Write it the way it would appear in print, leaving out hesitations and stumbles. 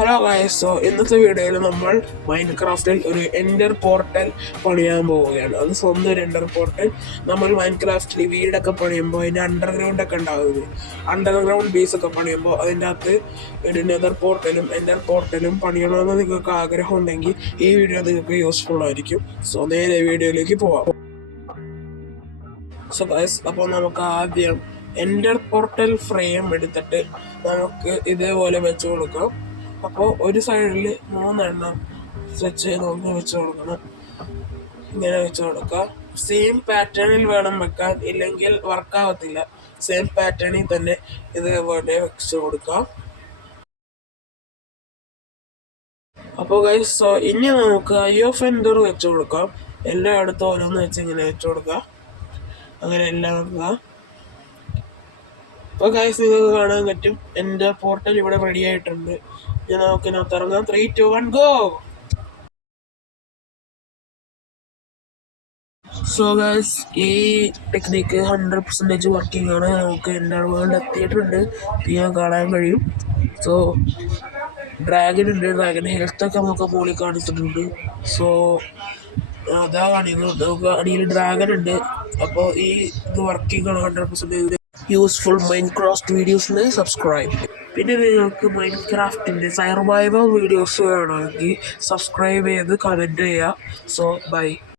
Hello guys, so ഇന്നത്തെ വീഡിയോയിൽ നമ്മൾ മൈൻക്രാഫ്റ്റിൽ ഒരു എൻഡർ പോർട്ടൽ പണിയാൻ പോവുകയാണ്. അത് സ്വന്തം ഒരു എൻഡർ പോർട്ടൽ. നമ്മൾ മൈൻക്രാഫ്റ്റിൽ വീടൊക്കെ പണിയുമ്പോൾ അതിൻ്റെ അണ്ടർഗ്രൗണ്ട് ഒക്കെ ഉണ്ടാകുന്നത്, അണ്ടർഗ്രൗണ്ട് ബേസ് ഒക്കെ പണിയുമ്പോൾ അതിൻ്റെ അകത്ത് ഒരു നെതർ പോർട്ടലും എൻഡർ പോർട്ടലും പണിയണമെന്ന് നിങ്ങൾക്ക് ആഗ്രഹം ഉണ്ടെങ്കിൽ ഈ വീഡിയോ നിങ്ങൾക്ക് യൂസ്ഫുൾ ആയിരിക്കും. സോ നേരെ വീഡിയോയിലേക്ക് പോവാം. സോ ഗായ്സ്, അപ്പോൾ നമുക്ക് ആദ്യം എൻഡർ പോർട്ടൽ ഫ്രെയിം എടുത്തിട്ട് നമുക്ക് ഇതേപോലെ വെച്ച് കൊടുക്കാം. അപ്പോൾ ഒരു സൈഡിൽ 3 എണ്ണം സ്ട്രെച്ച് നോക്കി വെച്ച് കൊടുക്കണം. ഇങ്ങനെ വെച്ച് കൊടുക്കുക. സെയിം പാറ്റേണിൽ വേണം വെക്കാൻ, ഇല്ലെങ്കിൽ വർക്കാവത്തില്ല. സെയിം പാറ്റേണിൽ തന്നെ ഇതേപോലെ വെച്ച് കൊടുക്കാം. അപ്പോൾ ഗൈസ്, സോ ഇനി നമുക്ക് ഐ ഓഫ് എൻഡർ വെച്ച് കൊടുക്കാം. എല്ലായിടത്തും ഓരോന്ന് വെച്ച് ഇങ്ങനെ വെച്ച് കൊടുക്കാം. അങ്ങനെ എല്ലാം വെക്കുക. അപ്പോൾ ഗൈസ്, നിങ്ങൾക്ക് കാണാൻ പറ്റും എൻ്റെ പോർട്ടൽ ഇവിടെ റെഡി ആയിട്ടുണ്ട്. ഞാൻ നമുക്കിനകത്ത് ഇറങ്ങാം. 3, 2, 1 ഗോ. സോ ഗൈസ്, ഈ ടെക്നിക്ക് 100% വർക്കിംഗ് ആണ്. നമുക്ക് എൻ്റെ വേൾഡ് എത്തിയിട്ടുണ്ട്, ഞാൻ കാണാൻ കഴിയും. സോ ഡ്രാഗൺ ഉണ്ട്, ഡ്രാഗൺ ഹെൽത്തൊക്കെ നമുക്ക് മുകളിൽ കാണിച്ചിട്ടുണ്ട്. സോ അതാ കാണിക്കുന്നത്. നമുക്ക് അടിയിൽ ഡ്രാഗൺ ഉണ്ട്. അപ്പോൾ ഈ ഇത് വർക്കിംഗ് ആണ് 100%. യൂസ്ഫുൾ മൈൻക്രാഫ്റ്റ് വീഡിയോസിന് സബ്സ്ക്രൈബ്. പിന്നെ നിങ്ങൾക്ക് മൈൻക്രാഫ്റ്റിൻ്റെ സർവൈവൽ വീഡിയോസ് വേണമെങ്കിൽ സബ്സ്ക്രൈബ് ചെയ്ത് കമൻറ്റ് ചെയ്യുക. So by.